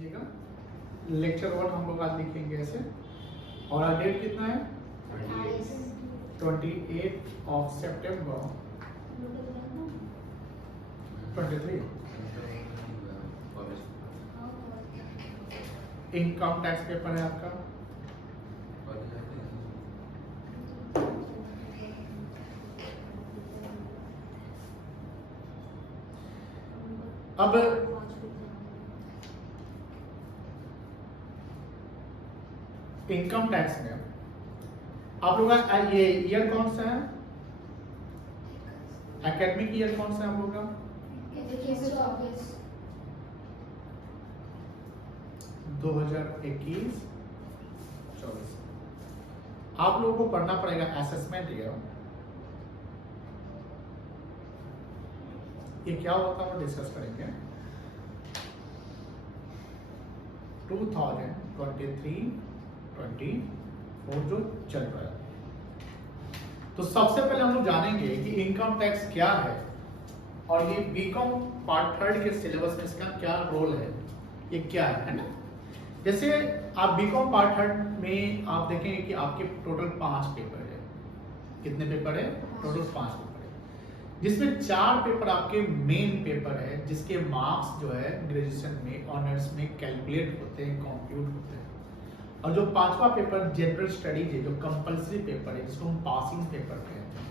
लीजिएगा। लेक्चर 1 हम लोग आज लिखेंगे ऐसे, और आज डेट कितना है? 28 of September 23। Income tax paper है आपका। अब इनकम टैक्स में आप लोग का ये ईयर कौन सा है? एकेडमिक ईयर कौन सा है आप लोग का? 2021-24। आप लोगों को पढ़ना पड़ेगा असेसमेंट ईयर। ये क्या होता है वो डिस्कस करेंगे। 2023-24 जो चल रहा है, तो सबसे पहले हम लोग जानेंगे कि इनकम टैक्स क्या है और ये बीकॉम पार्ट 3 के सिलेबस में इसका क्या रोल है, ये क्या है ना। जैसे आप बीकॉम पार्ट 3 में आप देखेंगे कि आपके टोटल 5 पेपर है। कितने पेपर है? टोटल 5 पेपर है, जिसमें 4 पेपर आपके मेन पेपर है, जिसके मार्क्स जो है ग्रेजुएशन में ऑनर्स में कैलकुलेट होते हैं, कंप्यूट होते हैं। और जो 5वां पेपर जनरल स्टडीज है, जो कंपलसरी पेपर है, जिसको हम पासिंग पेपर कहते हैं।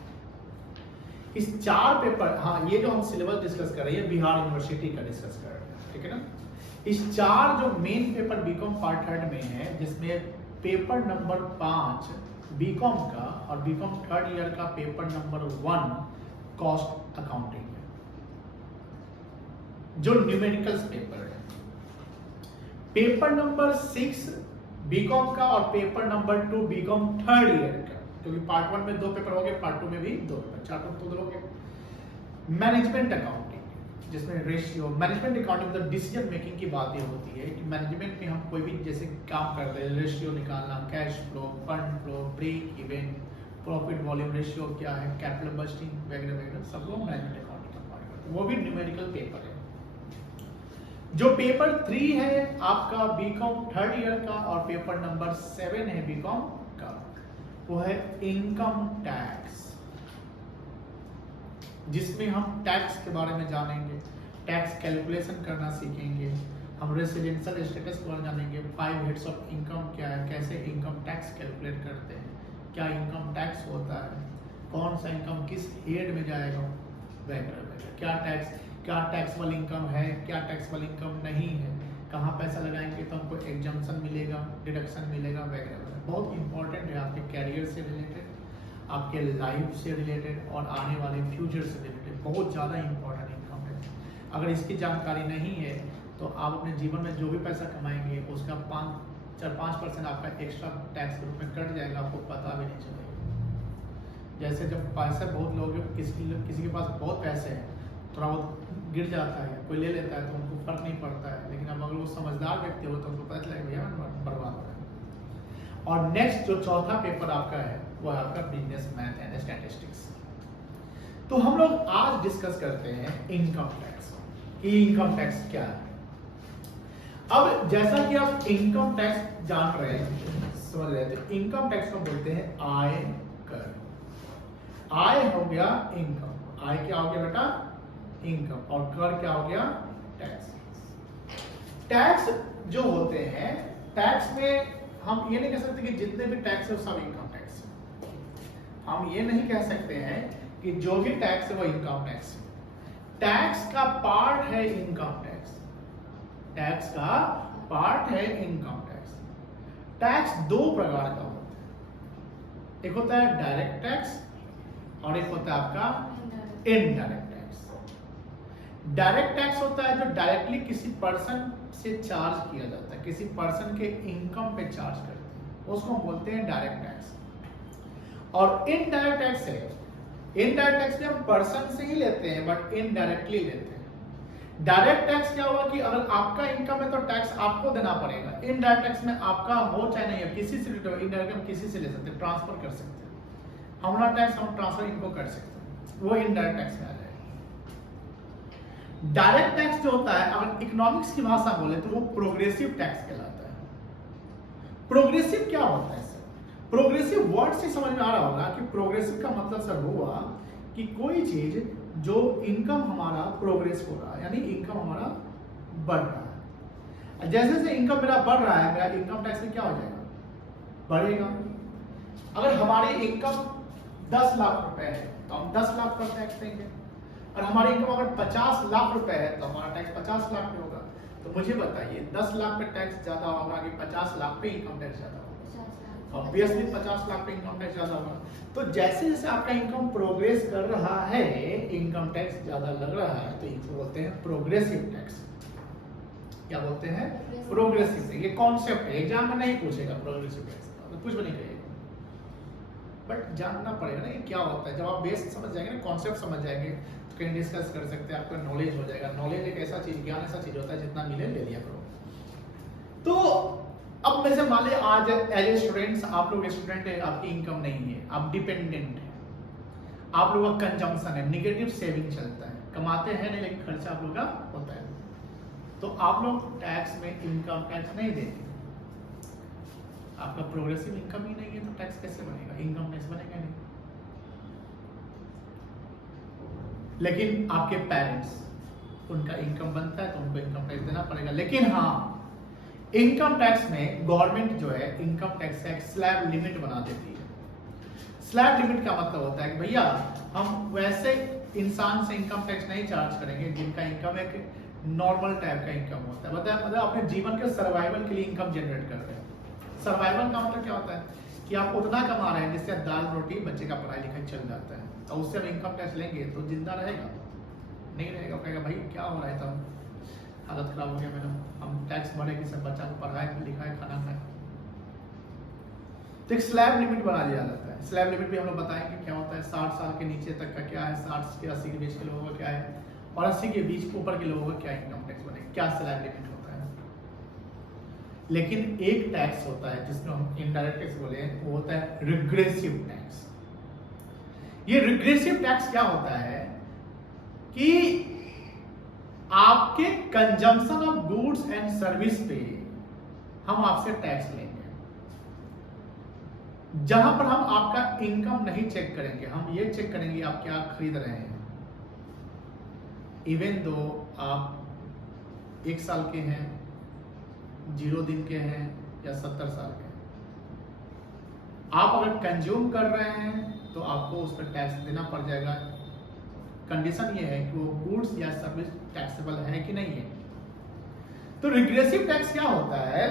इस 4 पेपर, हाँ ये जो हम सिलेबस डिस्कस कर रहे हैं बिहार यूनिवर्सिटी का डिस्कस कर रहे हैं, ठीक है ना। इस 4 जो मेन पेपर बीकॉम पार्ट 3 में है, जिसमें पेपर नंबर 5 बीकॉम का और बीकॉम 3rd ईयर का पेपर नंबर 1 कॉस्ट अकाउंटिंग है, जो न्यूमेरिकल्स पेपर है। पेपर नंबर 6 बीकॉम का और paper number 2 BCom 3rd year का, क्योंकि पार्ट 1 में 2 पेपर हो गए, पार्ट 2 में भी 2 पेपर, 4 पेपर तो हो गए। मैनेजमेंट अकाउंटिंग, जिसमें रेशियो मैनेजमेंट अकाउंटिंग मतलब डिसीजन मेकिंग की बातें होती है कि मैनेजमेंट में हम कोई भी जैसे काम करते हैं, रेशियो निकालना, cash flow, fund flow, break even, profit volume ratio क्या है, कैपिटल बजटिंग वगैरह वगैरह, सब लोग मैनेजमेंट अकाउंटिंग का पार्ट करते हैं, वो भी न्यूमेरिकल पेपर है। जो पेपर 3 है आपका बीकॉम 3rd ईयर का और पेपर नंबर 7 है बीकॉम का, वो है इनकम टैक्स, जिसमें हम टैक्स के बारे में जानेंगे, टैक्स कैलकुलेशन करना सीखेंगे, हम रेसिडेंशियल स्टेटस के बारे में जानेंगे, 5 हेड्स ऑफ इनकम क्या है, कैसे इनकम टैक्स कैलकुलेट करते हैं, क्या इनकम टैक्स होता है, कौन सा इनकम किस हेड में जाएगा वगैरह वगैरह, क्या टैक्सेबल इनकम है, क्या टैक्सेबल इनकम नहीं है, कहाँ पैसा लगाएंगे तो हमको एग्जम्पशन मिलेगा, डिडक्शन मिलेगा वगैरह वगैरह। बहुत इंपॉर्टेंट है आपके कैरियर से रिलेटेड, आपके लाइफ से रिलेटेड और आने वाले फ्यूचर से रिलेटेड, बहुत ज़्यादा इंपॉर्टेंट इनकम है। अगर इसकी जानकारी नहीं है तो आप अपने जीवन में जो भी पैसा कमाएंगे उसका 4-5% आपका एक्स्ट्रा टैक्स के रूप में कट जाएगा, आपको पता भी नहीं चलेगा। जैसे जब पैसा बहुत लोग किसी के पास बहुत पैसे हैं, थोड़ा बहुत गिर जाता है, कोई ले लेता है तो उनको फर्क नहीं पड़ता है, लेकिन अब अगर वो समझदार व्यक्ति हो तो उनको पता चलेगा भैया बर्बाद हो रहा है। और नेक्स्ट जो चौथा पेपर आपका है वो है आपका बिजनेस मैथ एंड स्टैटिस्टिक्स। तो हम लोग आज डिस्कस करते हैं इनकम टैक्स, कि इनकम टैक्स क्या है। अब जैसा कि आप इनकम टैक्स जान रहे हैं, समझ रहे थे, इनकम टैक्स को बोलते हैं आय कर। आय हो गया इनकम, आय क्या हो गया बेटा? इनकम, और कर क्या हो गया? टैक्स। टैक्स जो होते हैं, टैक्स में हम ये नहीं कह सकते कि जितने भी टैक्स है सब इनकम टैक्स है। हम ये नहीं कह सकते हैं कि जो भी टैक्स है वो इनकम टैक्स है। टैक्स का पार्ट है इनकम टैक्स, टैक्स का पार्ट है इनकम टैक्स। टैक्स 2 प्रकार का होता है, एक होता है डायरेक्ट टैक्स और एक होता है आपका इनडायरेक्ट टैक्स। डायरेक्ट टैक्स होता है जो डायरेक्टली किसी पर्सन से चार्ज किया जाता है, किसी पर्सन के इनकम पे चार्ज करते हैं, उसको हम बोलते हैं डायरेक्ट टैक्स। और इनडायरेक्ट टैक्स है, इनडायरेक्ट टैक्स में हम पर्सन से ही लेते हैं बट इनडायरेक्टली लेते हैं। डायरेक्ट टैक्स क्या होगा कि अगर आपका इनकम है तो टैक्स आपको देना पड़ेगा। इनडायरेक्ट टैक्स में आपका हो चाहे नहीं है, किसी से इनडायरेक्ट हम किसी से ले सकते हैं, ट्रांसफर कर सकते हैं, हमारा टैक्स हम ट्रांसफर इनको कर सकते हैं, वो इनडायरेक्ट टैक्स में आ जाएगा। डायरेक्ट टैक्स जो होता है, अगर इकोनॉमिक्स की भाषा बोले तो वो प्रोग्रेसिव टैक्स कहलाता है। प्रोग्रेसिव क्या होता है सर? प्रोग्रेसिव वर्ड से समझ में आ रहा होगा कि प्रोग्रेसिव का मतलब सर हुआ कि कोई चीज जो इनकम हमारा प्रोग्रेस हो रहा है, यानी इनकम हमारा बढ़ रहा है। जैसे जैसे इनकम मेरा बढ़ रहा है, मेरा इनकम टैक्स में क्या हो जाएगा? बढ़ेगा। अगर हमारी इनकम 10 लाख रुपए है तो हम 10 लाख पर टैक्स देंगे, और हमारी इनकम अगर 50 लाख रुपए है तो हमारा टैक्स 50 लाख पे होगा। तो मुझे बताइए 10 लाख पे टैक्स ज्यादा होगा कि 50 लाख पे इनकम टैक्स ज्यादा होगा? ऑब्वियसली 50 लाख पे इनकम टैक्स ज्यादा होगा। तो जैसे जैसे आपका इनकम प्रोग्रेस कर रहा है, इनकम टैक्स ज्यादा लग रहा है, तो इसको बोलते हैं प्रोग्रेसिव टैक्स। क्या बोलते हैं? प्रोग्रेसिव। ये कॉन्सेप्ट है, एग्जाम में नहीं पूछेगा प्रोग्रेसिव टैक्स, कुछ भी नहीं कहेगा, बट जानना पड़ेगा ना कि क्या होता है। जब आप बेस समझ जाएंगे ना, कॉन्सेप्ट समझ जाएंगे, तो कहीं डिस्कस कर सकते हैं, आपका नॉलेज हो जाएगा। नॉलेज एक ऐसा चीज, ज्ञान ऐसा चीज होता है, जितना मिले ले लिया करो। तो अब वैसे मान लिया आज एज ए स्टूडेंट्स, आप लोग स्टूडेंट है, आपकी इनकम नहीं है, आप डिपेंडेंट है, आप लोगों का कंजम्पशन है, निगेटिव सेविंग चलता है, कमाते हैं नहीं लेकिन खर्चा आप लोग का होता है, तो आप लोग टैक्स में इनकम टैक्स नहीं देंगे। आपका प्रोग्रेसिव इनकम ही नहीं है तो टैक्स कैसे बनेगा? इनकम टैक्स बनेगा नहीं। लेकिन आपके पेरेंट्स, उनका इनकम बनता है तो उनको इनकम टैक्स देना पड़ेगा। लेकिन हाँ, इनकम टैक्स में गवर्नमेंट जो है इनकम टैक्स का एक स्लैब लिमिट बना देती है। स्लैब लिमिट का मतलब होता है कि भैया हम वैसे इंसान से इनकम टैक्स नहीं चार्ज करेंगे जिनका इनकम एक नॉर्मल टाइप का इनकम होता है, मतलब अपने जीवन के सर्वाइवल के लिए इनकम जनरेट कर रहे हैं। सर्वाइवल का मतलब क्या होता है कि आप उतना कमा रहे हैं जिससे दाल रोटी बच्चे का पढ़ाई लिखाई चल जाता है, तो उससे हम इनकम टैक्स लेंगे तो जिंदा रहेगा? नहीं रहेगा। कहेगा भाई क्या हो रहा है, तब हालत खराब हो गया मैडम, हम टैक्स भरे कि सब बच्चा को पढ़ाए लिखाए खाना खाए। तो एक स्लैब लिमिट बना दिया जाता है। स्लैब लिमिट भी हम लोग बताएंगे क्या होता है। 60 साल के नीचे तक का क्या है, 60 से 80 के बीच के लोगों का क्या है, और 80 के बीच ऊपर के लोगों का क्या इनकम टैक्स बनेगा, क्या स्लैब लिमिट होता है। लेकिन एक टैक्स होता है जिसको हम इनडायरेक्ट टैक्स बोले, वो होता है रिग्रेसिव टैक्स। ये रिग्रेसिव टैक्स क्या होता है कि आपके consumption of goods and service पे हम आपसे टैक्स लेंगे। जहां पर हम आपका इनकम नहीं चेक करेंगे, हम ये चेक करेंगे आप क्या खरीद रहे हैं। इवन दो आप 1 साल के हैं, 0 दिन के हैं या 70 साल के हैं, आप अगर कंज्यूम कर रहे हैं तो आपको उस पर टैक्स देना पड़ जाएगा। कंडीशन ये है कि वो गुड्स या सर्विस टैक्सेबल है कि नहीं है। तो रिग्रेसिव टैक्स क्या होता है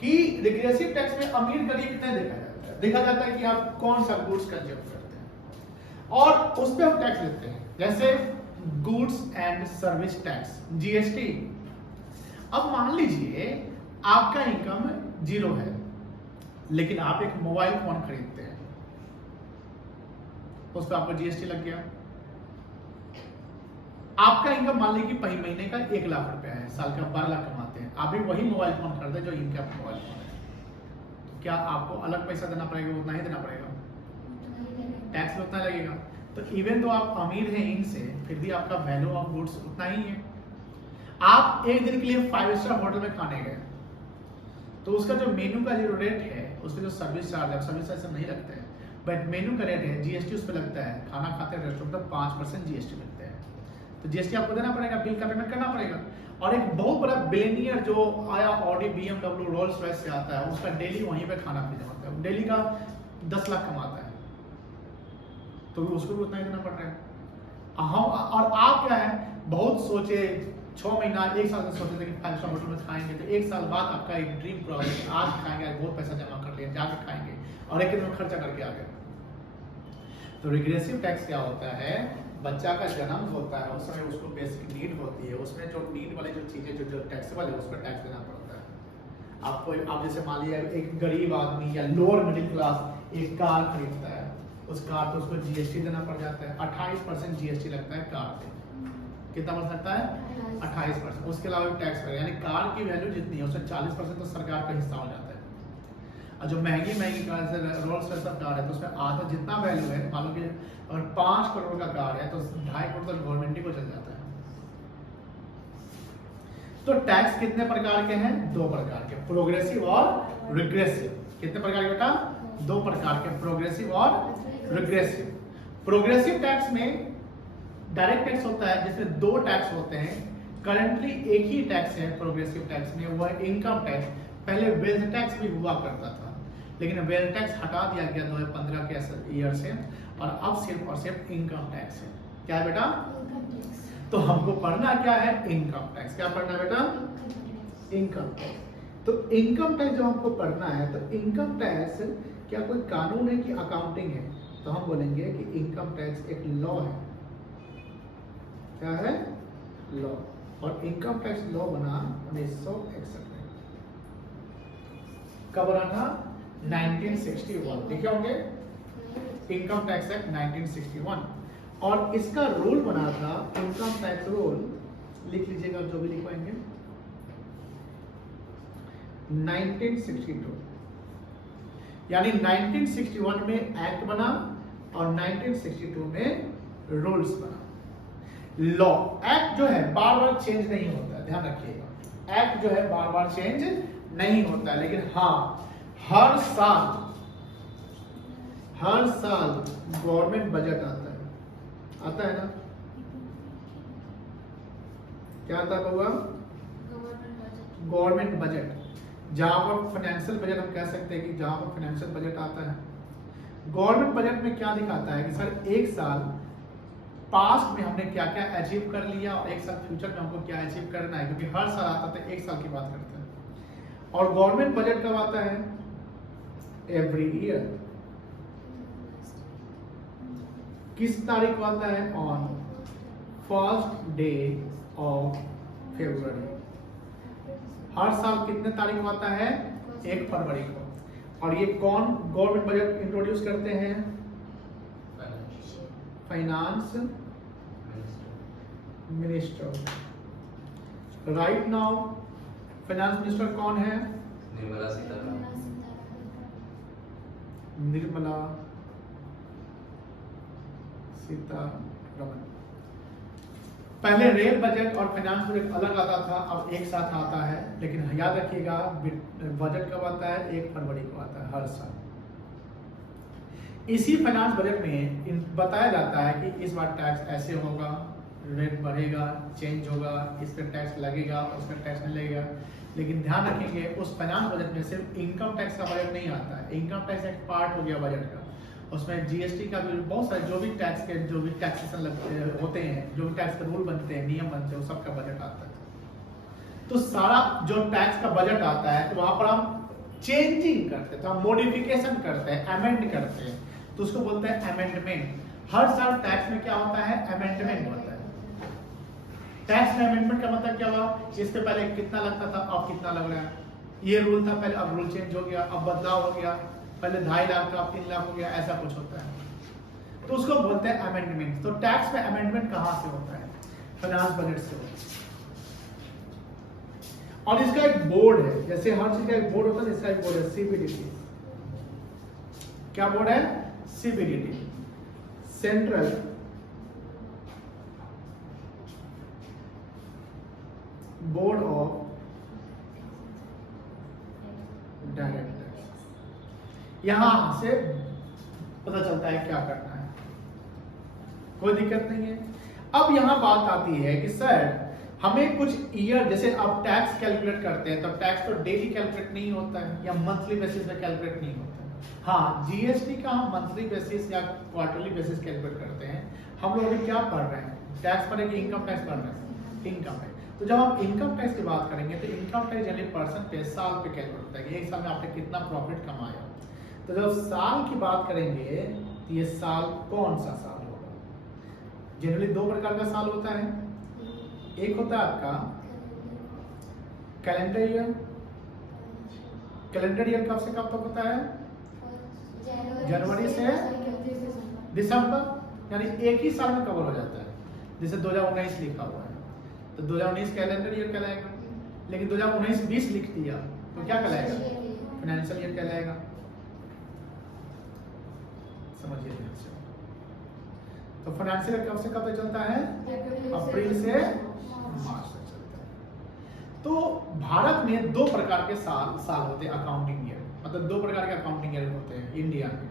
कि रिग्रेसिव टैक्स में अमीर गरीब नहीं देखा जाता है। देखा जाता है कि आप कौन सा गुड्स कंज्यूम करते हैं और उस पर हम टैक्स लेते हैं। जैसे goods and service tax, GST. अब मान लीजिए आपका इनकम 0 है, लेकिन आप एक मोबाइल फोन खरीदते हैं, उस पर आपको जीएसटी लग गया। आपका इनकम मान लीजिए कि महीने का 1 लाख रुपया है, साल का 12 लाख कमाते हैं, आप भी वही मोबाइल फोन खरीदे जो इनका मोबाइल फोन है, तो क्या आपको अलग पैसा देना पड़ेगा? उतना ही देना पड़ेगा, टैक्स में उतना लगेगा। तो इवन तो आप अमीर हैं इनसे, फिर भी आपका वैल्यू ऑफ गुड्स उतना ही है। आप एक दिन के लिए 5 स्टार होटल में खाने गए, तो उसका जो मेनू का जो रेट है, उसमें जो सर्विस चार्ज है, सर्विस चार्ज नहीं लगते हैं, बट मेनू का रेट है, जीएसटी उस पर लगता है। खाना खाते हैं रेस्टोरेंट में 5% जीएसटी लगता है, तो जीएसटी आपको देना पड़ेगा, बिल का पेमेंट करना पड़ेगा। और एक बहुत बड़ा बिलियनियर जो आया ऑडी, बीएमडब्ल्यू, रोल्स रॉयस से आता है, उसका डेली वहीं पे खाना पीना होता है, डेली का 10 लाख कमाता है, तो उसको भी उतना ही देना पड़ रहा है। हम और आप क्या है, बहुत सोचे 6 महीना 1 साल से सोचे थे कि 5 स्टार होटल में खाएंगे, तो 1 साल बाद आपका एक ड्रीम पूरा हो गया, आज खाएंगे, आज बहुत पैसा जमा कर लिया, जाके खाएंगे, और एक दिन में खर्चा करके आ गए। तो रिग्रेसिव टैक्स क्या होता है, बच्चा का जन्म होता है उस समय उसको बेसिक नीड होती है, उसमें जो नीड वाली जो चीजें जो टैक्सेबल है उस पर टैक्स देना पड़ता है। आपको आप जैसे मान लिया एक गरीब आदमी या लोअर मिडिल क्लास एक कार खरीदता है, उस कार पे उसको जीएसटी देना पड़ जाता है। 28% जीएसटी लगता है कार पे। कितना परसेंट लगता है? 28%। उसके अलावा टैक्स पर, यानी कार की वैल्यू जितनी है उसमें 40% तो सरकार का हिस्सा हो जाता है। और जो महंगी कार से रोल्स रॉयस कार है, तो उसमें आधा जितना वैल्यू है, मान लो कि अगर 5 करोड़ का कार है तो 2.5 करोड़ तक गवर्नमेंट ही को चल जाता है। तो टैक्स कितने प्रकार के हैं? 2 प्रकार के, प्रोग्रेसिव और रिग्रेसिव। कितने प्रकार के बेटा? 2 प्रकार के, प्रोग्रेसिव और रिग्रेसिव। प्रोग्रेसिव टैक्स में डायरेक्ट टैक्स होता है जिसमें 2 टैक्स होते हैं। करंटली एक ही टैक्स है प्रोग्रेसिव टैक्स में, वो है इनकम टैक्स। पहले वेल्थ टैक्स भी हुआ करता था, लेकिन वेल्थ टैक्स हटा दिया गया 2015 के ईयर से, और अब सिर्फ और सिर्फ इनकम टैक्स है। क्या है बेटा? तो हमको पढ़ना क्या है? Income tax. क्या पढ़ना है बेटा? Income tax. तो इनकम टैक्स जो हमको पढ़ना है, तो इनकम टैक्स क्या कोई कानून है कि अकाउंटिंग है? तो हम बोलेंगे कि इनकम टैक्स एक लॉ है। क्या है? लॉ। और इनकम टैक्स लॉ बना 1961 में। कब बना था? 1961। लिखे होंगे इनकम टैक्स एक्ट 1961। और इसका रूल बना था, इनकम टैक्स रूल लिख लीजिएगा जो भी लिखवाएंगे, 1962। यानी 1961 में एक्ट बना और 1962 में रूल्स बना। लॉ, एक्ट जो है बार बार चेंज नहीं होता है, ध्यान रखिएगा। एक्ट जो है बार बार चेंज नहीं होता है, लेकिन हाँ हर साल गवर्नमेंट बजट आता है ना? क्या आता होगा? Government budget. जहां पर फाइनेंशियल बजट हम कह सकते हैं कि जहां पर फाइनेंशियल बजट आता है, गवर्नमेंट बजट में क्या दिखाता है कि सर एक साल पास्ट में हमने क्या क्या अचीव कर लिया और एक साल फ्यूचर में हमको क्या अचीव करना है, क्योंकि हर साल आता है, एक साल की बात करते हैं। और गवर्नमेंट बजट कब आता है? Every year. किस तारीख को आता है? On first day of February. हर साल कितने तारीख को आता है? 1 फरवरी को। और ये कौन गवर्नमेंट बजट इंट्रोड्यूस करते हैं? Finance minister. Right now finance minister कौन है? निर्मला सीतारमण। निर्मला सीतारमण। पहले रेल बजट और फाइनेंस बजट अलग आता था, अब एक साथ आता है। लेकिन याद रखिएगा बजट कब आता है? 1 फरवरी को आता है हर साल। इसी फाइनेंस बजट में बताया जाता है कि इस बार टैक्स ऐसे होगा, रेट बढ़ेगा, चेंज होगा, इस पर टैक्स लगेगा, उस पर टैक्स नहीं लगेगा। लेकिन ध्यान रखेंगे उस फाइनेंस बजट में सिर्फ इनकम टैक्स का बजट नहीं आता है। इनकम टैक्स एक पार्ट हो गया बजट का, उसमें जीएसटी का भी बहुत सारे जो भी टैक्स के जो भी टैक्सेशन होते हैं, जो भी टैक्स के रूल बनते हैं, नियम बनते हैं, वो सबका बजट आता है। तो सारा जो टैक्स का बजट आता है, तो वहां पर हम चेंजिंग करते हैं, तो हम मॉडिफिकेशन करते हैं, अमेंड करते हैं, तो उसको बोलते हैं अमेंडमेंट। हर साल टैक्स में क्या होता है? अमेंडमेंट होता है। टैक्स में अमेंडमेंट का मतलब क्या हुआ? इससे पहले कितना लगता था, अब कितना लग रहा है। ये रूल था पहले, अब रूल चेंज हो गया, अब बदलाव हो गया, पहले 2.5 लाख था, अब 3 लाख हो गया, ऐसा कुछ होता है, तो उसको बोलते हैं अमेंडमेंट। तो टैक्स में अमेंडमेंट कहां से होता है? फाइनेंस बजट से होता है। और इसका एक बोर्ड है, जैसे हर चीज का एक बोर्ड होता है, इसका एक बोर्ड है सीबीडीटी। क्या बोर्ड है? CBDT, central board of direct tax. यहां से पता चलता है क्या करना है, कोई दिक्कत नहीं है। अब यहां बात आती है कि सर हमें कुछ ईयर, जैसे अब टैक्स कैलकुलेट करते हैं, तो टैक्स तो डेली कैलकुलेट नहीं होता है या मंथली बेसिस पे कैलकुलेट नहीं होता है। हाँ, जीएसटी का हम मंथली बेसिस या क्वार्टरली बेसिस कैलकुलेट करते हैं। हम लोग अभी क्या पढ़ रहे हैं? टैक्स पढ़े कि इनकम टैक्स पढ़ रहे हैं? Income tax. तो जब हम इनकम टैक्स की बात करेंगे तो इनकम टैक्स जनरली पर्सन पे साल पे कैलकुलेट होता है, एक साल में आपने कितना प्रॉफिट कमाया। तो जब साल की बात करेंगे तो ये साल कौन सा साल होगा? जनरली 2 प्रकार का साल होता है। एक होता है आपका कैलेंडर ईयर। कैलेंडर ईयर कब से कब तक होता है? जनवरी से दिसंबर, यानी एक ही साल में कवर हो जाता है। जैसे 2019 लिखा हुआ है तो 2019 कैलेंडर ईयर कहलाएगा, लेकिन 2019-20 लिख दिया तो क्या कहलाएगा? फाइनेंशियल ईयर कहलाएगा। समझिए ध्यान से। तो फाइनेंशियल ईयर कब से कब तक चलता है? अप्रैल से मार्च तक चलता है। तो भारत में दो प्रकार के साल होते हैं अकाउंटिंग ईयर, मतलब दो प्रकार के अकाउंटिंग ईयर होते हैं इंडिया में,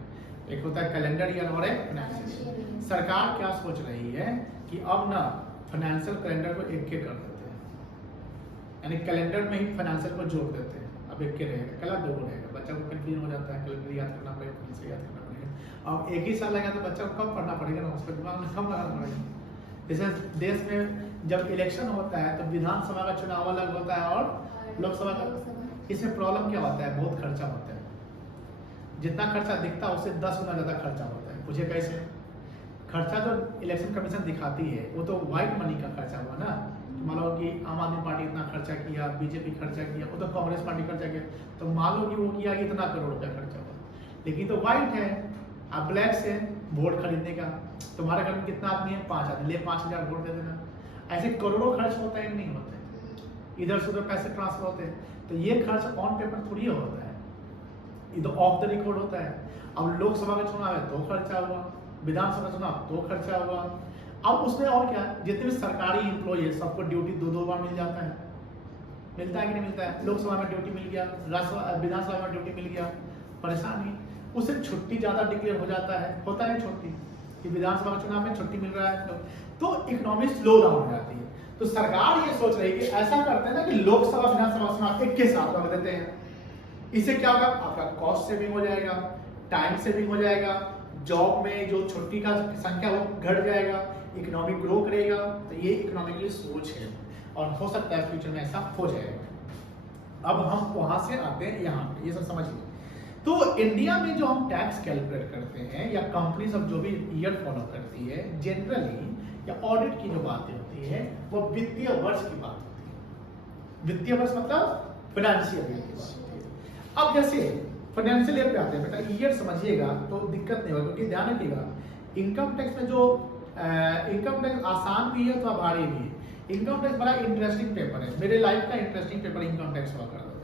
एक होता है कैलेंडर ईयर और एक फाइनेंशियल ईयर। सरकार क्या सोच रही है कि अब ना फाइनेंशियल कैलेंडर को एक कर देते हैं, यानी कैलेंडर में ही फाइनेंशियल को जोड़ देते हैं, अब एक रहेगा, कल दो रहेगा, बच्चा को कंफ्यूजन हो जाता है, कैलेंडर याद करना पड़ेगा, फाइनेंशियल याद करना पड़ेगा। अब एक ही साल लगेगा तो बच्चा को कम पढ़ना पड़ेगा ना, उस पर दिमाग में कम लगाना पड़ेगा। जैसे देश में जब इलेक्शन होता है तो विधानसभा का चुनाव अलग होता है और लोकसभा का, इसमें प्रॉब्लम क्या होता है, बहुत खर्चा होता है, जितना खर्चा दिखता है उससे 10 गुना ज्यादा खर्चा होता है। पूछे कैसे? खर्चा जो इलेक्शन कमीशन दिखाती है वो तो व्हाइट मनी का खर्चा हुआ ना, मान लो कि आम आदमी पार्टी इतना खर्चा किया, बीजेपी खर्चा किया, वो तो कांग्रेस पार्टी खर्चा किया, तो मान लो कि वो किया कि इतना करोड़ रुपया खर्चा हुआ, लेकिन तो व्हाइट है, आप ब्लैक से वोट खरीदने का, तुम्हारे घर में कितना आदमी है, 5 आदमी, ले 5000 वोट दे देना, ऐसे करोड़ों खर्च होता है नहीं होता है, इधर से उधर पैसे ट्रांसफर होते हैं, तो ये खर्च ऑन पेपर थोड़ी होता है, ये तो ऑफ द रिकॉर्ड होता है। अब लोकसभा का चुनाव है तो खर्चा हुआ, विधानसभा चुनाव तो खर्चा हुआ, अब उसमें और क्या, जितने भी सरकारी एम्प्लॉय है सबको ड्यूटी 2-2 बार मिल जाता है, मिलता है कि नहीं मिलता है? लोकसभा में ड्यूटी मिल गया, विधानसभा में ड्यूटी मिल गया, परेशानी, उससे छुट्टी ज्यादा डिक्लेयर हो जाता है, होता है छुट्टी कि विधानसभा चुनाव में छुट्टी मिल रहा है, तो इकोनॉमी स्लो डाउन हो जाती है। तो सरकार ये सोच रही है कि ऐसा करते हैं ना कि लोकसभा विधानसभा चुनाव एक के साथ रख देते हैं, इससे क्या होगा, आपका कॉस्ट सेविंग हो जाएगा, टाइम सेविंग हो जाएगा, जॉब में जो छुट्टी का संख्या वो घट जाएगा, इकोनॉमी ग्रो करेगा, तो ये इकोनॉमिकली सोच है और हो सकता है फ्यूचर में ऐसा हो जाएगा। अब हम वहां से आते हैं यहाँ पे, ये सब समझिए। तो इंडिया में जो हम टैक्स कैलकुलेट करते हैं या कंपनी सब जो भी ईयर फॉलो करती है, जनरली या ऑडिट की जो बातें होती है वो वित्तीय वर्ष की बात होती है। वित्तीय वर्ष मतलब फाइनेंशियल ईयर की बात होती है। अब जैसे फाइनेंशियल ईयर पे आते हैं, बेटा ईयर समझिएगा तो दिक्कत नहीं होगा, क्योंकि ध्यान रखिएगा इनकम टैक्स में जो इनकम टैक्स आसान भी है तो भारी भी है। इनकम टैक्स बड़ा इंटरेस्टिंग पेपर है, मेरे लाइफ का इंटरेस्टिंग पेपर इनकम टैक्स हुआ करता था,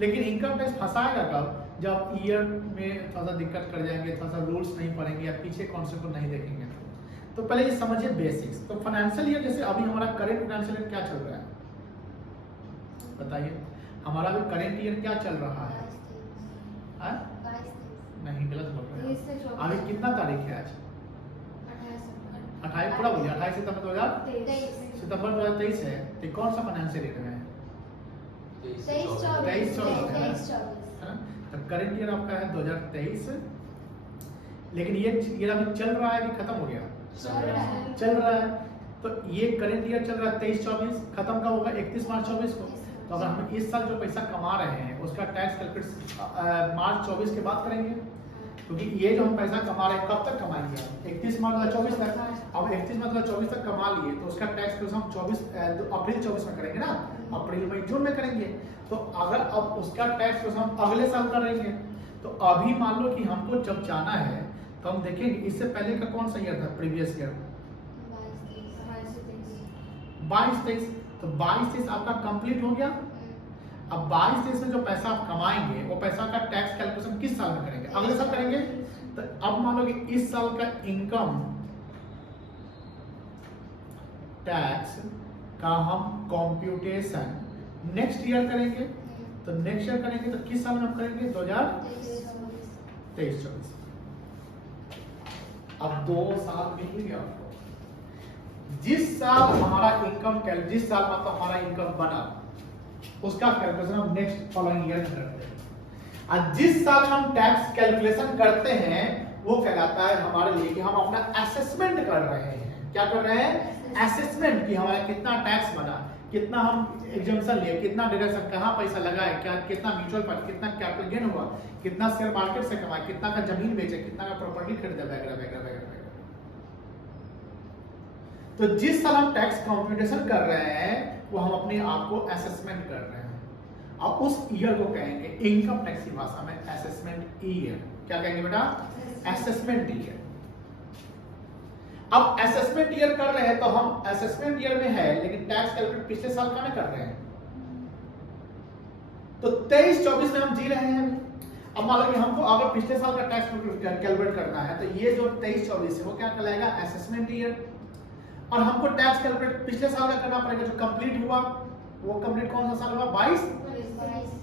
लेकिन इनकम टैक्स फंसाएगा कब, जब ईयर में थोड़ा सा दिक्कत कर जाएंगे, थोड़ा सा रूल्स नहीं पढ़ेंगे या पीछे कॉन्सेप्ट को नहीं देखेंगे। तो पहले ये समझिए बेसिक्स। तो फाइनेंशियल ईयर जैसे अभी हमारा करंट फाइनेंशियल ईयर क्या चल रहा है बताइए, हमारा अभी करंट ईयर क्या चल रहा है? नहीं, गलत बोल रहे हैं। अभी कितना तारीख है आज? 28 पूरा हो गया, 28 सितंबर 2023 है। तो कौन सा फाइनेंशियल ईयर है? 23-24 है ना? तो करंट ईयर आपका है 2023, लेकिन ये ईयर अभी चल रहा है कि खत्म हो गया? चल रहा है। तो ये करंट ईयर चल रहा है 23-24, खत्म कब होगा? 31 मार्च 24 को। तो अगर हम इस साल जो पैसा कमा रहे हैं उसका टैक्स कैलकुलेट मार्च 24 के बाद करेंगे, क्योंकि ये जो हम पैसा कमा रहे हैं कब तक कमाएंगे? 31 मार्च 2024 तक। अब 31 मार्च 2024 तक कमा लिए तो उसका टैक्स हम अप्रैल 24 में करेंगे ना, अप्रैल मई जून में करेंगे। तो अगर अब उसका टैक्स हम अगले साल करेंगे, तो अभी मान लो कि हमको जब जाना है तो हम देखेंगे इससे पहले का कौन सा ईयर था, प्रीवियस ईयर 22-23। तो 22-23 आपका कंप्लीट हो गया। अब 22-23 में जो पैसा आप कमाएंगे वो पैसा का टैक्स कैलकुलेशन किस साल में करेंगे? अगले साल करेंगे। तो अब मान लो कि इस साल का इनकम टैक्स का हम कंप्यूटेशन नेक्स्ट ईयर करेंगे। तो नेक्स्ट ईयर करेंगे तो किस साल में हम करेंगे? 2023-24। अब 2 साल मिल गया आपको। जिस साल हमारा इनकम जिस साल मतलब हमारा इनकम बना उसका कैलकुलेशन हम नेक्स्ट फॉलोइंग ईयर में करते हैं। और जिस साल हम टैक्स कैलकुलेशन करते हैं वो कहलाता है हमारे लिए कि हम अपना असेसमेंट कर रहे हैं। क्या कर रहे हैं? असेसमेंट कि हमारा कितना टैक्स बना, कितना हम एग्जाम्पशन लिए, कितना डिडक्शन, कहाँ पैसा लगा है, क्या कितना म्यूचुअल फंड, कितना कैपिटल गेन हुआ, कितना शेयर मार्केट से कमाया, कितना का जमीन बेचे, कितना का प्रॉपर्टी खरीदा, वगैरह वगैरह वगैरह। तो जिस साल हम टैक्स कंप्यूटेशन कर रहे हैं वो हम अपने आप को असेसमेंट कर रहे हैं। अब उस ईयर को कहेंगे इनकम टैक्स की भाषा में असेसमेंट ईयर। क्या कहेंगे बेटा? Assessment year. अब असेसमेंट ईयर कर रहे हैं तो हम असेसमेंट ईयर में है लेकिन टैक्स कैलकुलेट पिछले साल का ना कर रहे हैं। तो 23-24 में हम जी रहे हैं। अब मान लो कि हमको अगर पिछले साल का टैक्स कैलकुलेट करना है तो ये जो 23-24 है वो क्या कहलाएगा? Assessment year. और हमको टैक्स कैलकुलेट पिछले साल का करना पड़ेगा जो कंप्लीट हुआ। वो कंप्लीट कौन सा साल होगा? 22,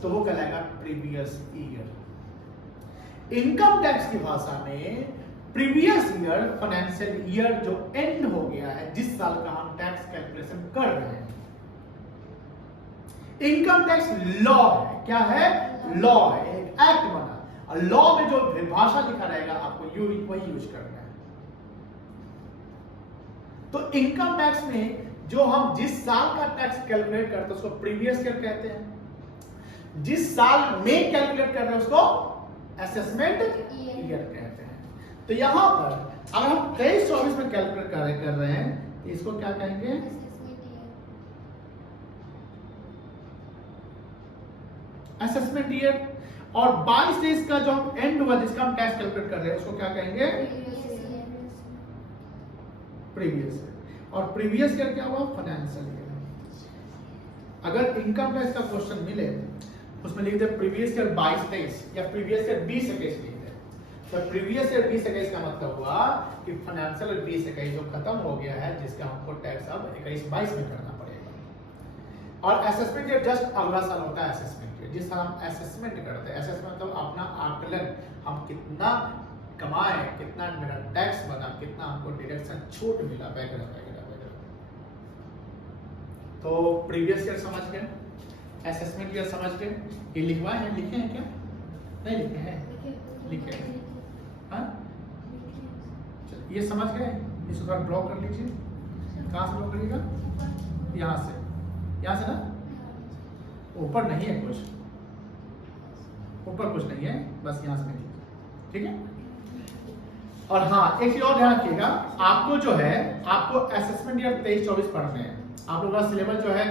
तो वो कहलाएगा प्रीवियस ईयर। इनकम टैक्स की भाषा में प्रीवियस ईयर फाइनेंशियल ईयर जो एंड हो गया है, जिस साल का हम टैक्स कैलकुलेशन कर रहे हैं। इनकम टैक्स लॉ है, क्या है? लॉ है, एक एक्ट बना, और लॉ में जो भाषा लिखा रहेगा आपको वही यूज करना है। तो इनकम टैक्स में जो हम जिस साल का टैक्स कैलकुलेट करते हैं उसको प्रीवियस ईयर कहते हैं, जिस साल में कैलकुलेट कर रहे हैं उसको असेसमेंट ईयर कहते हैं। तो यहां पर अगर हम 23-24 में कैलकुलेट कर रहे हैं तो इसको क्या कहेंगे? Assessment year. और 22 का जो एंड हुआ जिसका हम टैक्स कैलकुलेट कर रहे हैं उसको क्या कहेंगे? Previous year. और प्रीवियस ईयर क्या हुआ? Financial year. अगर इनकम टैक्स का क्वेश्चन मिले उसमें लिख दे प्रीवियस ईयर 22-23 या प्रीवियस ईयर 20-21 लिख दे। तो प्रीवियस ईयर 20-21 का मतलब हुआ कि फाइनेंशियल ईयर 20-21 जो खत्म हो गया है, जिसका हमको टैक्स अब 21-22 में करना पड़ेगा। और असेसमेंट ईयर जस्ट अगला साल होता है असेसमेंट ईयर, जिस साल हम असेसमेंट करते हैं। असेसमेंट मतलब अपना आकलन, हम कितना कमाए, कितना मेरा टैक्स बना, कितना हमको डिडक्शन छूट मिला, वगैरह वगैरह वगैरह। तो प्रीवियस ईयर समझ गए, असेसमेंट ईयर समझ गए। ये लिखवाए हैं, लिखे हैं क्या? नहीं लिखे हैं, लिखे हैं। हाँ, ये समझ गए। इसको थोड़ा ड्रॉ कर लीजिए। कहाँ से ड्रॉ करिएगा? यहाँ से, यहाँ से ना, ऊपर नहीं है कुछ, ऊपर कुछ नहीं है, बस यहाँ से नहीं, ठीक है। और हाँ, एक चीज और ध्यान रखिएगा, आपको जो है आपको असेसमेंट ईयर 23-24 पढ़ने हैं। आप लोगों का सिलेबस जो है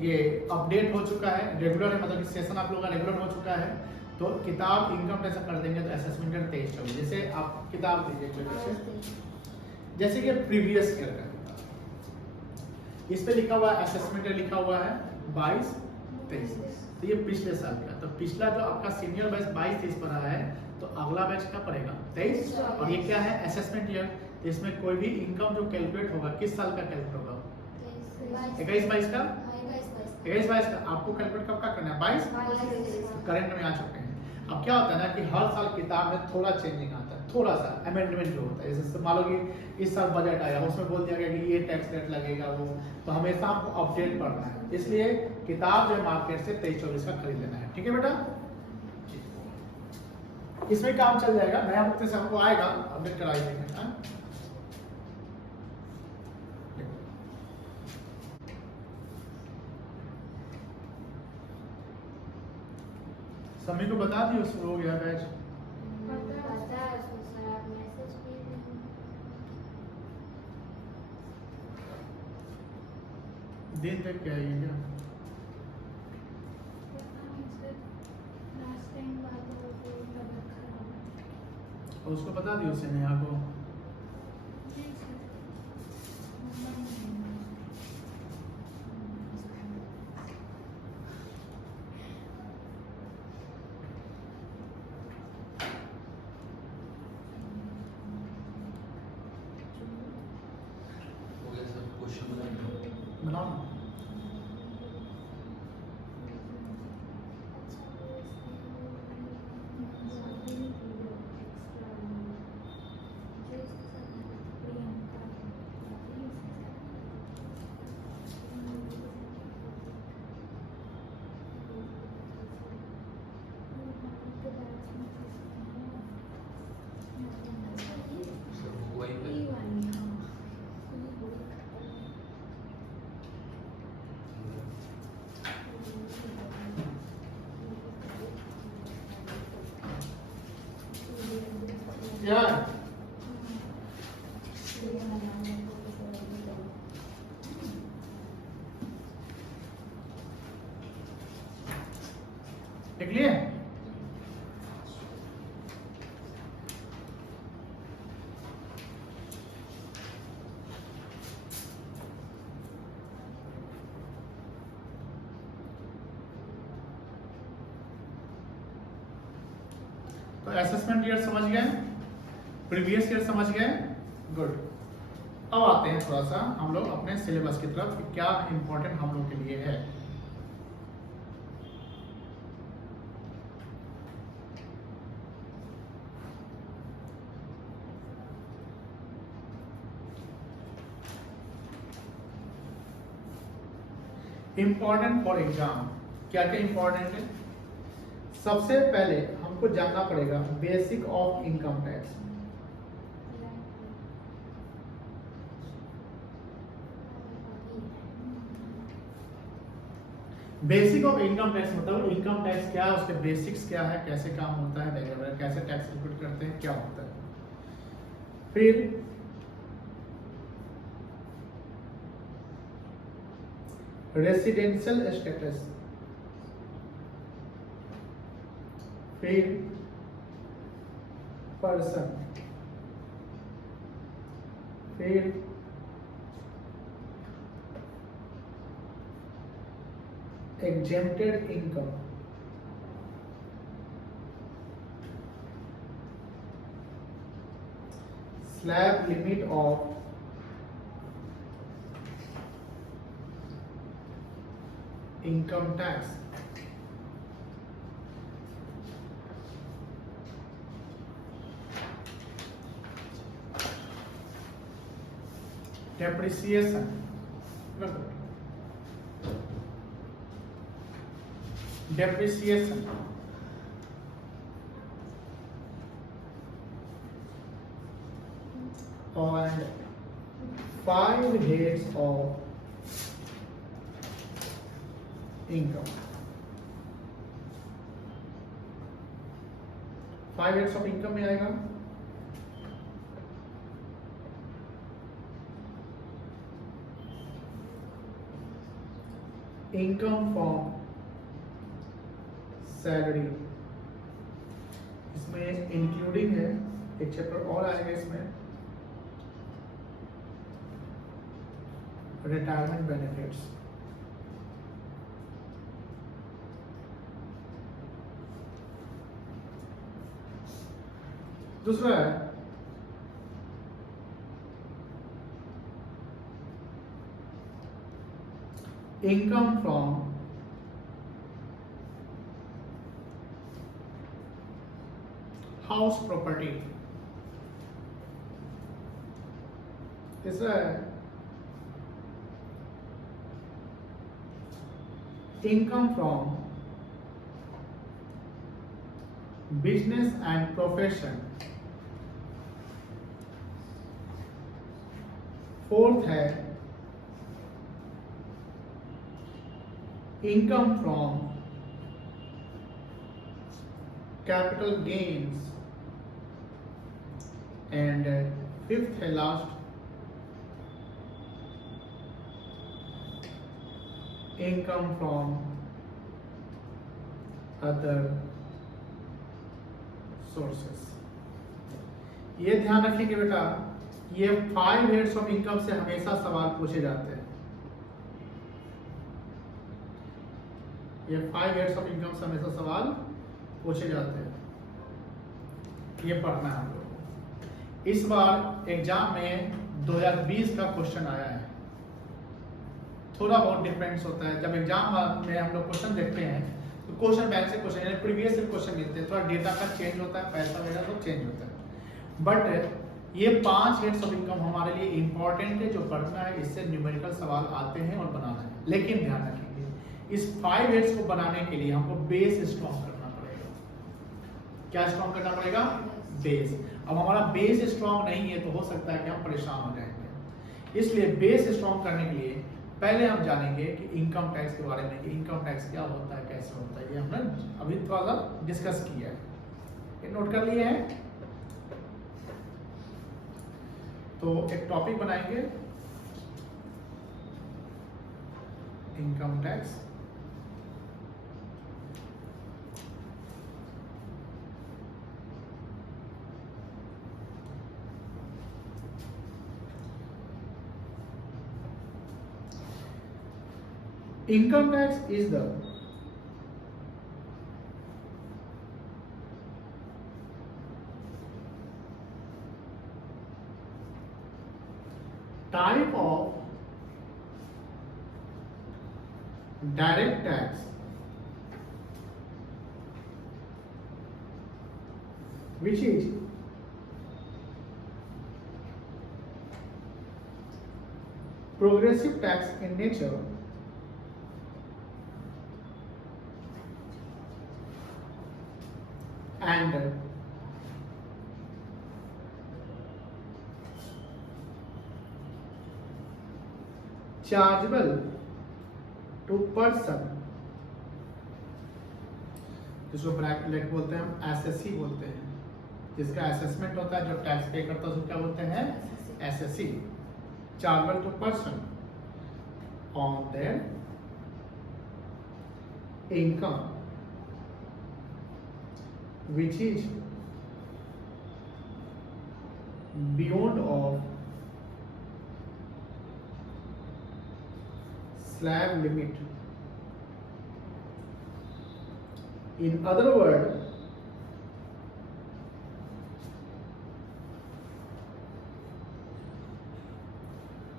ये अपडेट हो चुका है, रेगुलर है, मतलब कि सेशन आप लोगों का रेगुलर हो चुका है। तो किताब इनकम टैक्स कर देंगे तो असेसमेंट ईयर 23-24, जैसे आप किताब दीजिए, जैसे कि प्रीवियस ईयर का किताब, इस पे लिखा हुआ है असेसमेंट ईयर, लिखा हुआ है 22-23, तो ये पिछले साल का। तो पिछला जो आपका सीनियर बैच 22-23 पर आया है, तो अगला बैच क्या पड़ेगा? 23। और ये क्या है? Assessment year. इसमें कोई भी इनकम जो कैलकुलेट होगा, किस साल का कैलकुलेट होगा? 21-22 का। 21-22 का आपको कैलकुलेट कब का करना है? 22 करंट में आ चुके हैं। अब क्या होता है ना कि हर साल किताब में थोड़ा चेंजिंग आता है, थोड़ा सा अमेंडमेंट जो होता है। जैसे मान लो कि इस साल बजट आया, उसमें बोल दिया गया कि ये टैक्स रेट लगेगा, वो तो हमेशा आपको अपडेट पढ़ना है। इसलिए किताब जो है मार्केट से 23-24 का खरीद लेना है, ठीक है बेटा। इसमें काम चल जाएगा, नया हफ्ते से हमको आएगा, अपडेट कराई देंगे। समी को बता दियो शुरू हो गया बैच। दिन तक क्या है क्या? उसको बता दियो उसे, नेहा को। बनाओ। यार देख लिए? तो असेसमेंट ईयर समझ गए, प्रीवियस ईयर समझ गए, गुड। अब आते हैं थोड़ा सा हम लोग अपने सिलेबस की तरफ कि क्या इंपॉर्टेंट हम लोग के लिए है। इंपॉर्टेंट फॉर एग्जाम क्या क्या इंपॉर्टेंट है? सबसे पहले हमको जानना पड़ेगा basic of income tax. Basic of income tax मतलब इनकम टैक्स क्या है, उसके बेसिक्स क्या है, कैसे काम होता है वगैरह, कैसे टैक्स कैलकुलेट करते हैं, क्या होता है। फिर रेसिडेंशियल स्टेटस, फिर पर्सन, फिर exempted income, slab limit of income tax, depreciation, depreciation, and 5 heads of income. 5 heads of income में आएगा इनकम फ्रॉम सैलरी, इसमें इंक्लूडिंग है, एक चैप्टर और आएगा इसमें, रिटायरमेंट बेनिफिट्स। दूसरा है इनकम फ्रॉम हाउस प्रॉपर्टी। तीसरा है income from business and profession. Fourth है income from capital gains, and fifth है last income from other sources. ये ध्यान रखिए बेटा, ये 5 हेड्स ऑफ इनकम से हमेशा सवाल पूछे जाते हैं। ये 5 हेड्स ऑफ इनकम से हमेशा सवाल पूछे जाते हैं, ये पढ़ना है हम लोगों को। इस बार एग्जाम में 2020 का क्वेश्चन आया है, थोड़ा बहुत डिफरेंस होता है। जब एग्जाम में हम लोग क्वेश्चन देखते हैं तो क्वेश्चन बैंक से क्वेश्चन यानी प्रीवियस से क्वेश्चन मिलते हैं, थोड़ा डेटा का चेंज होता है, पैसा वगैरह सब चेंज होता है। बट ये 5 हेड्स ऑफ इनकम हमारे लिए इंपॉर्टेंट है, जो पढ़ना है, इससे न्यूमेरिकल सवाल आते हैं और बनाना है। लेकिन ध्यान रखेंगे, इस 5 हेड्स को बनाने के लिए हमको बेस स्ट्रॉन्ग करना पड़ेगा। क्या स्ट्रॉन्ग करना पड़ेगा? बेस। अब हमारा बेस स्ट्रॉन्ग नहीं है तो हो सकता है कि हम परेशान हो जाएंगे। इसलिए बेस स्ट्रॉन्ग करने के लिए पहले हम जानेंगे कि इनकम टैक्स के बारे में, कि इनकम टैक्स क्या होता है, कैसे होता है। ये हमने अभी थोड़ा सा डिस्कस किया है, ये नोट कर लिए हैं। तो एक टॉपिक बनाएंगे income tax, income tax is the type of direct tax which is progressive tax in nature and chargeable to person, जिसको ब्रैकेट बोलते हैं हम एसएससी बोलते हैं, जिसका असेसमेंट होता है, जो टैक्स पे करता है उसको क्या बोलते हैं SSC, chargeable to person on their income which is beyond of slab limit. In other words,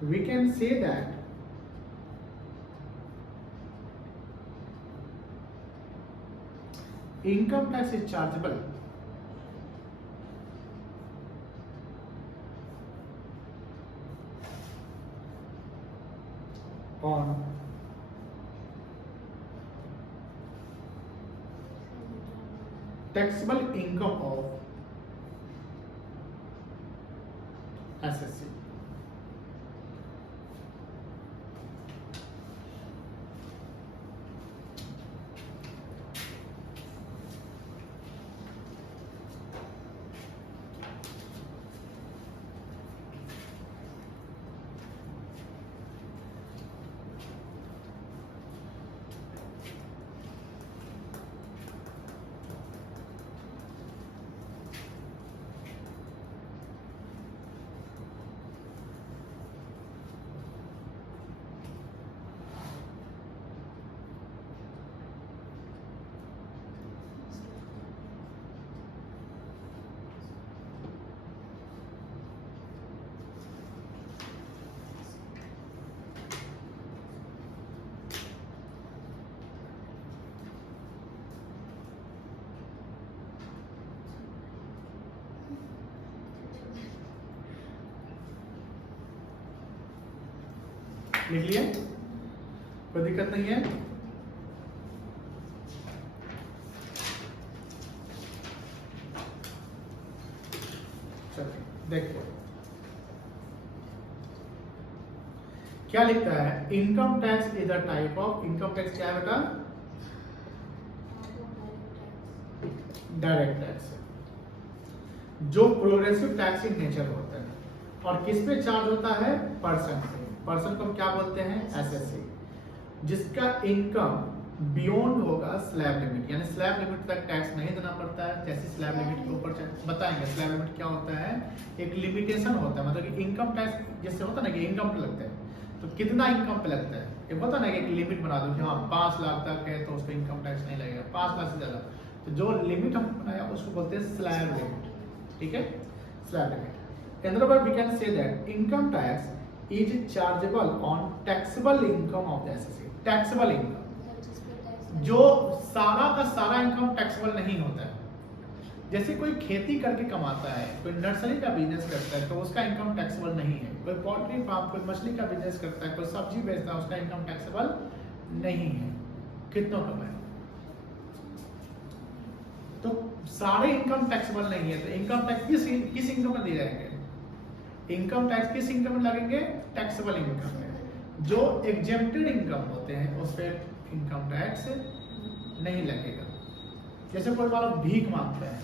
we can say that income tax is chargeable on taxable income of SSC. लिख लिया, कोई दिक्कत नहीं है। चलिए देखो क्या लिखता है, income tax is a type of, income tax क्या है बेटा, डायरेक्ट टैक्स, जो प्रोग्रेसिव टैक्स इन नेचर होता है, और किस पे चार्ज होता है, पर्सन से। पर्सन को हम क्या बोलते हैं, एसएससी, जिसका इनकम बियॉन्ड होगा स्लैब लिमिट, यानी स्लैब लिमिट तक टैक्स नहीं देना पड़ता है। जैसे स्लैब लिमिट के ऊपर बताएंगे, स्लैब लिमिट क्या होता है, एक लिमिटेशन होता है, मतलब कि इनकम टैक्स जैसे होता है ना कि इनकम पे लगता है, तो कितना इनकम पे लगता है, ये पता ना कि एक लिमिट बना दो कि हाँ 5 लाख तक है तो उस पर इनकम टैक्स नहीं लगेगा, 5 लाख से ज्यादा, तो जो लिमिट हम बनाया उसको बोलते हैं स्लैब लिमिट, ठीक है, slab limit. In other word we can say that income tax is chargeable on taxable income of the SSC, taxable income, जो सारा का सारा इनकम टैक्सेबल नहीं होता है। जैसे कोई खेती करके कमाता है, कोई नर्सरी का बिजनेस करता है तो उसका इनकम टैक्सेबल नहीं है, कोई पोल्ट्री फार्म, कोई मछली का बिजनेस करता है, कोई सब्जी बेचता है, उसका इनकम टैक्सेबल नहीं है, कितना कमाए, तो सारे इनकम टैक्सेबल नहीं है। तो इनकम टैक्स किस इनकम में दिए जाएंगे, इनकम टैक्स किस इनकम में लगेंगे, टैक्सेबल इनकम में। जो एग्जेम्प्टेड इनकम होते हैं उस पर इनकम टैक्स नहीं लगेगा। जैसे कोई वाला भीख मांगता है,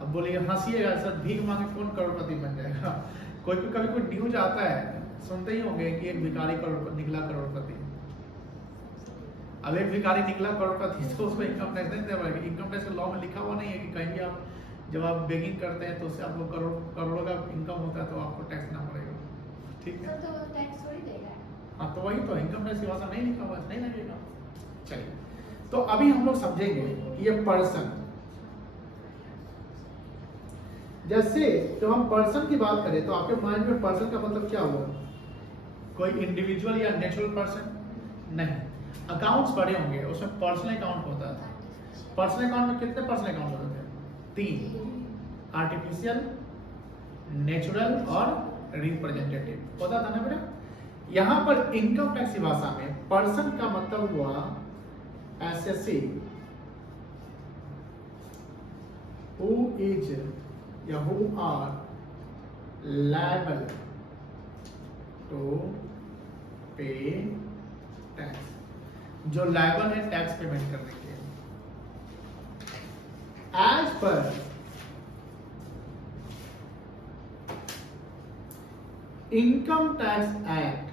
अब बोलिए हंसिएगा सर, भीख मांगे कौन करोड़पति बन जाएगा, कोई कभी कोई न्यूज आता है, सुनते ही होंगे कि एक भिखारी निकला करोड़पति। अब एक भिखारी निकला करोड़पति तो उसको इनकम टैक्स नहीं देना पड़ेगा। इनकम टैक्स लॉ में लिखा हुआ नहीं है कि कहीं भी आप जब आप बेगिंग करते हैं तो उससे आपको करोड़ों का इनकम होता है तो आपको टैक्स देना पड़ेगा, ठीक है, तो टैक्स थोड़ी देगा। हाँ तो वही तो, इनकम टैक्स की भाषा नहीं लिखा हुआ, नहीं लगेगा। चलिए तो अभी हम लोग समझेंगे कि ये पर्सन, जैसे जब हम पर्सन की बात करें तो आपके माइंड में पर्सन का मतलब क्या हुआ, कोई इंडिविजुअल या नेचुरल पर्सन नहीं। अकाउंट्स बड़े होंगे उसमें पर्सनल अकाउंट होता है। पर्सनल अकाउंट में कितने पर्सनल अकाउंट होते हैं, 3, आर्टिफिशियल, नेचुरल और रिप्रेजेंटेटिव होता था ना बेटा। यहाँ पर इनकम टैक्स की भाषा में पर्सन का मतलब हुआ एसएससी, who is या who are liable to pay tax, जो liable है टैक्स पेमेंट करने के लिए। As per Income Tax Act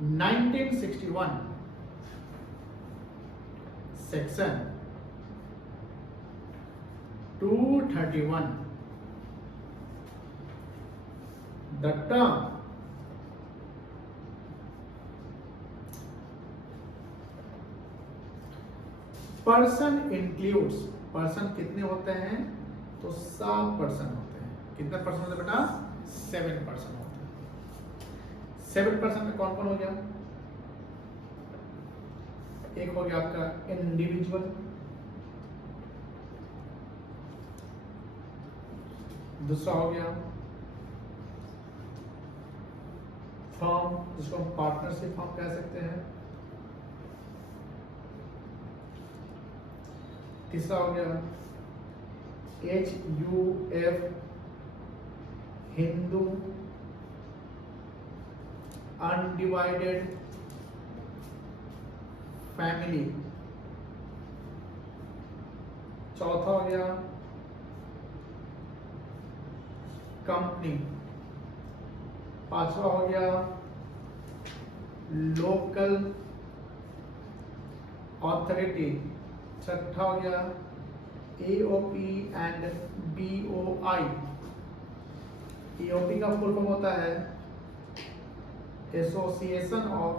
1961 Section 231, the term person includes, person कितने होते हैं? तो 7 पर्सन होते हैं। कितने पर्सन होते हैं बेटा? 7 पर्सन होते हैं। 7 पर्सन में कौन कौन हो गया? एक हो गया आपका इंडिविजुअल, दूसरा हो गया फर्म, जिसको हम पार्टनरशिप फर्म कह सकते हैं, तीसरा हो गया HUF हिंदू अनडिवाइडेड फैमिली, चौथा हो गया कंपनी, पांचवा हो गया लोकल अथॉरिटी, छठा हो गया AOP एंड BOI। EOP का फुल फॉर्म होता है एसोसिएशन ऑफ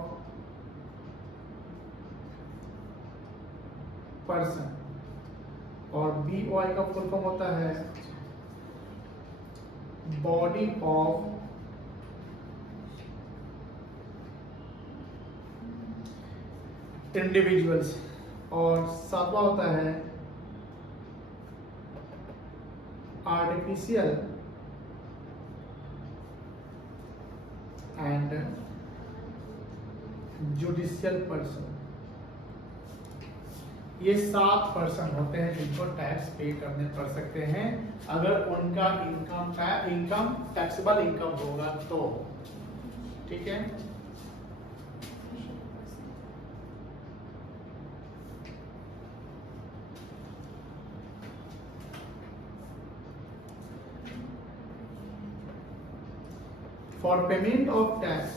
पर्सन, और BOI का फुल फॉर्म होता है बॉडी ऑफ इंडिविजुअल्स, और सातवां होता है आर्टिफिशियल एंड जुडिशियल पर्सन। ये 7 पर्सन होते हैं जिनको टैक्स पे करने पड़ सकते हैं अगर उनका इनकम टैक्सेबल इनकम होगा तो। ठीक है, for payment of tax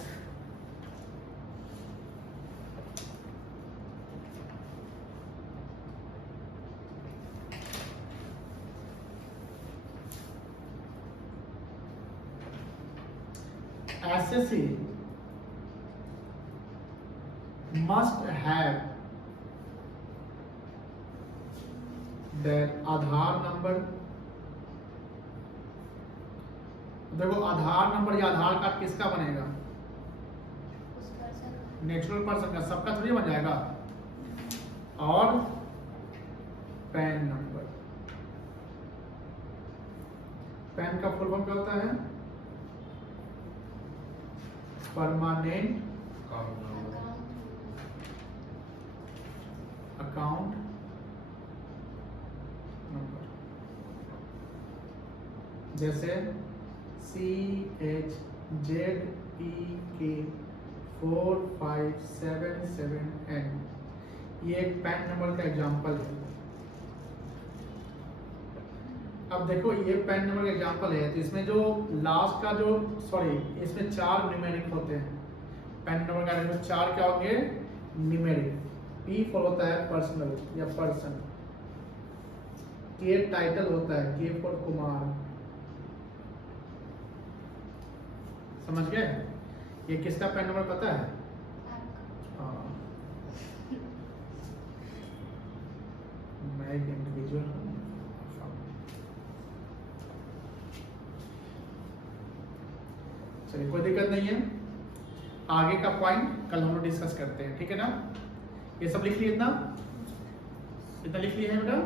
assessee must have their Aadhaar number। देखो आधार नंबर या आधार कार्ड किसका बनेगा? नेचुरल पर्सन का, सबका थोड़ी बन जाएगा। और पैन नंबर, पैन का फुल फॉर्म क्या होता है? परमानेंट अकाउंट नंबर, जैसे CHZEK4577N, ये एक पैन नंबर का एग्जांपल है। अब देखो ये पैन नंबर का एग्जांपल है, तो इसमें जो लास्ट का जो इसमें 4 न्यूमेरिक होते हैं। पैन नंबर का इसमें 4 क्या होंगे? न्यूमेरिक। P फॉर होता है पर्सनल या पर्सन, K टाइटल होता है, K फॉर कुमार। समझ गए? ये किसका पैन नंबर पता है? हाँ, मैं एक इंडिविजुअल हूँ। चलिए कोई दिक्कत नहीं है, आगे का पॉइंट कल हम लोग डिस्कस करते हैं। ठीक है ना? ये सब लिख लिए, इतना लिख लिए है बेटा।